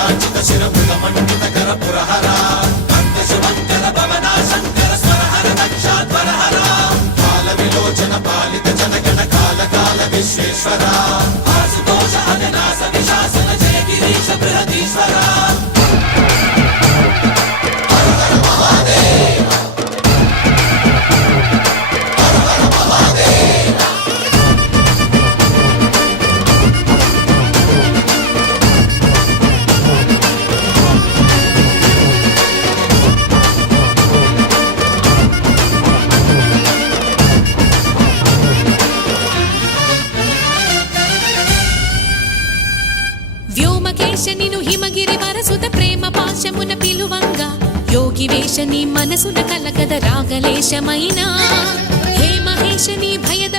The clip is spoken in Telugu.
కాంచిత శిరముల మండిత కర పురహర కంద శుభంకర భవనా శంకర స్వరహర దక్షాధ్వరహర కాల విలోచన పాలిత జనగణ కాల కాల విశ్వేశ్వర ఆశుతోష అవినాశ విశాసన జయ గిరీశ బృహదీశ్వర వ్యోమకేశనిను హిమగిరి వరసుత ప్రేమ పాశమున పిలువంగా యోగి వేషని మనసున కలకద రాగలేశమైనా హే మహేశని భయద